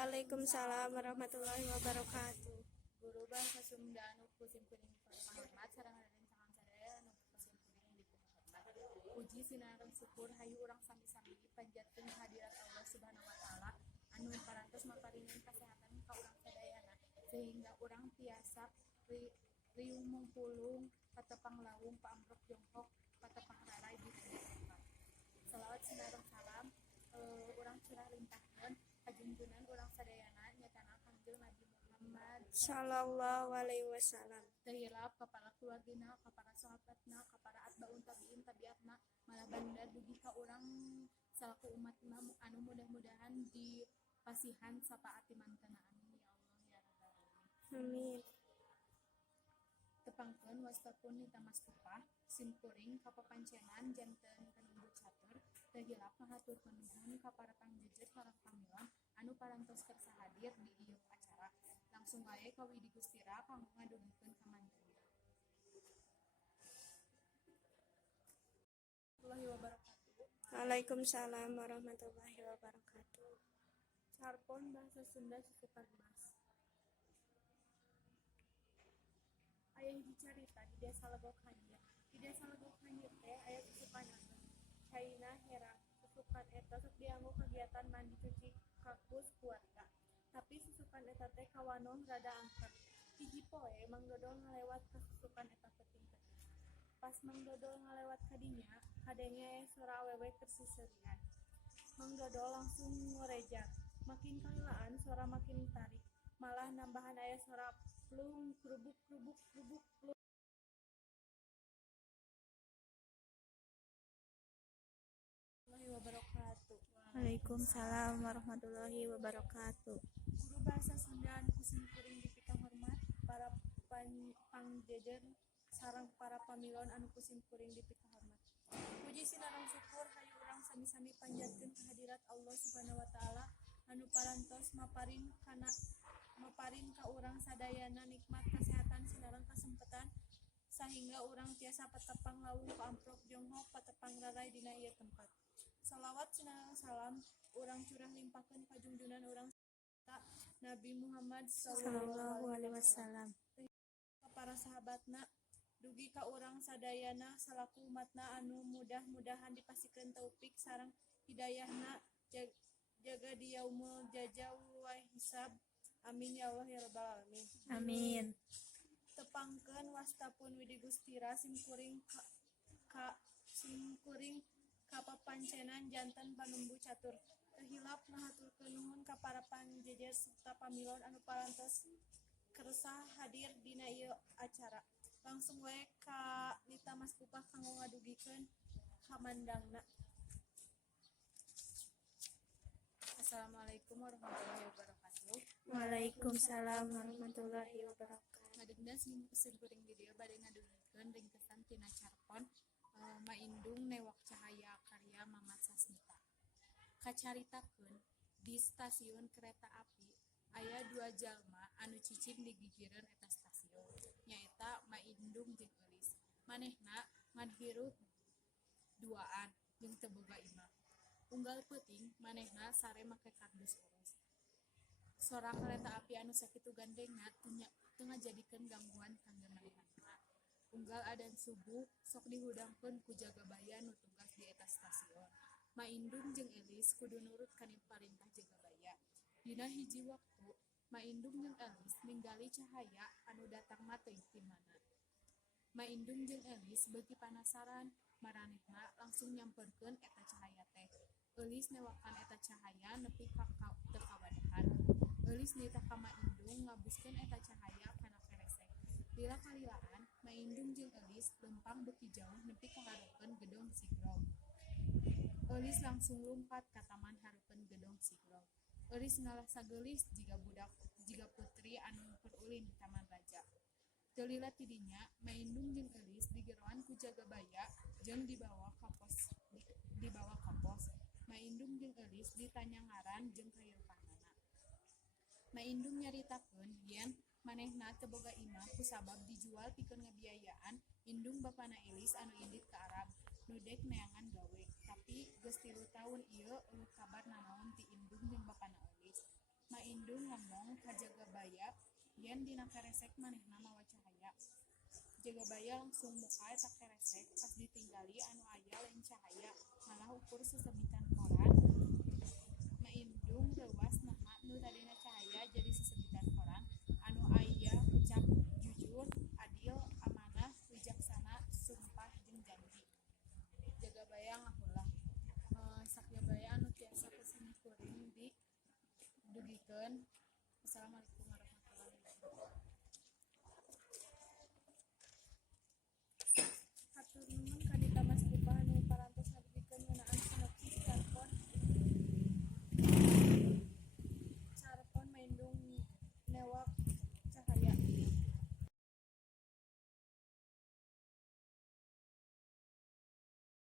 Waalaikumsalam warahmatullahi wabarakatuh. Guru bahasa Sunda anu kusim kuring hormat sareng rerencangan sadaya anu kusim kuring dipahormat. Puji sinareng syukur hayu urang sami-sami panjatkeun hadirat Allah Subhanahu wa taala anu parantos maparingan kasehatan ka urang sadayana sehingga urang tiasa riung mumpulung patepang lawung paamprok jonghok patepang rarai di tempat. Salawat sinareng salam urang curah limpahkeun kajunjunan urang sadayana nyatana Kangjeng Nabi Muhammad Sallallahu alaihi wasallam. Tehilap kapara keluargina, kapara sahabatna, kapara atbaun tabiin tabiatna, malah banda dugi ka urang salaku umatna anu mudah-mudahan dipasihan sapaati mantena amin ya Allah ya rabbal alamin. Amin. Tepangkeun wastapun nita mastupah simkuring kapapancenan janten kanumbu catur tehilap ngahaturkeun nuhun ka para pangjejer sareng pamilon anu parantos kersa hadir di ieu acara. Langsung wae ka Widi Gustira kanggo ngadungikeun ka manten. Warahmatullahi wabarakatuh. Waalaikumsalam warahmatullahi wabarakatuh. Sarpon bahasa Sunda susukan mas. Aya hiji carita di desa Legok Hanyir. Di desa Legok Hanyir teh aya susukan anu caina herang. Susukan eta sok dianggo kegiatan mandi cuci kakus keluarga. Tapi susukan eta teh kawanon rada angker. Hiji poe Mang Dodol ngalewat ka susukan eta peuting-peuting. Pas Mang Dodol ngalewat ka dinya, kadenge sora awewe keur siserian. Mang Dodol langsung ngoreja. Makin kahelaan sora makin tarik. Malah nambahan aya sora plung krubuk krubuk krubuk plung. Wabarakatuh. Waalaikumsalam warahmatullahi wabarakatuh. Guru bahasa Sunda anu kusim kuring dipikang hormat, para pangjejer sareng para pamilon anu kusim kuring dipikang hormat. Puji sinareng syukur hayu urang sami-sami panjatkeun ka hadirat Allah Subhanahu wa taala anu parantos maparin ka urang sadayana nikmat kasehatan sinareng kasempetan sahingga urang tiasa patepang lawung paamprok jonghok patepang rarai dina ieu tempat. Salawat sinareng salam urang curah limpahkeun ka junjunan urang Nabi Muhammad Sallallahu alaihi wasallam. ka para sahabatna dugi ka urang sadayana salaku umatna anu mudah-mudahan dipasikeun taufik sareng hidayahna jaga di yaumul jaza wa hisab. Amin ya Allah ya rabbal alamin. Amin. Tepangkeun wastapun Widi Gustira simkuring kapapancenan janten panumbu catur. Tehilap ngahaturkeun nuhun ka para panjejer serta pamilon anu parantos kersa hadir dina ieu acara. Langsung wae ka Nita Mastupah kanggo ngadugikeun kamandangna. Assalamualaikum warahmatullahi wabarakatuh. Waalaikumsalam warahmatullahi wabarakatuh. Ngadengna sim kuring di dieu bade ngadugikeun ringkesan tina Carpon Maindung Newak Cahaya karya Mamat Sasmita. Kacaritakeun di stasiun kereta api aya dua jalma anu cicing di gigireun eta stasiun nyaeta Maindung jeung Eulis. Manehna ngan hirup duaan jeung teu boga imah. Unggal peuting manehna sare make kardus urus. Sora kereta api anu sakitu gandengna teu ngajadikeun gangguan kangge manehna. Unggal adan subuh sok dihudangkeun ku jagabaya nu tugas di eta stasiun. Maindung jeung Eulis kudu nurut ka parintah jagabaya. Dina hiji waktu, Maindung jeung Eulis ninggali cahaya anu datang mah teuing ti mana. Maindung jeung Eulis beuki panasaran, maranehna langsung nyamperkeun eta cahaya teh. Eulis newakan eta cahaya nepi ka teu kawadahan. Eulis nitah ka Maindung ngabuskeun eta cahaya kana keresek. Lila kalilaan, Maindung jeung Eulis lempang beuki jauh nepi ka hareupeun gedong Sigrog. Eulis langsung lumpat ka taman hareupeun gedong Sigrog. Eulis ngalah sageulis jiga putri anu keur ulin di taman raja. Teu lila ti dinya, Maindung jeung Eulis digeroan ku jagabaya jeung dibawa ka pos. Maindung jeung Eulis ditanya ngaran jeung kayeupanana. Maindung nyaritakeun yen manehna teu boga imah kusabab dijual pikeun ngabiayaan indung bapana Eulis anu indit ka Arab nu dek neangan gawe. Tapi geus 3 taun ieu eueuh kabar nanaon ti indung jeung bapana Eulis. Maindung ngomong ka Jagabaya yen dina keresek manehna mawa cahaya. Jagabaya langsung muka eta keresek pas ditinggali anu aya lain cahaya malah ukur sesebitan koran. Maindung leuwas naha nu tadina cahaya jadi sesebitan koran anu aya kecap jujur, adil, amanah, wijaksana, sumpah jeung janji. Jagabaya ngahulah. Sakjabaya anu tiasa kesini kuring didugikeun. Assalamualaikum.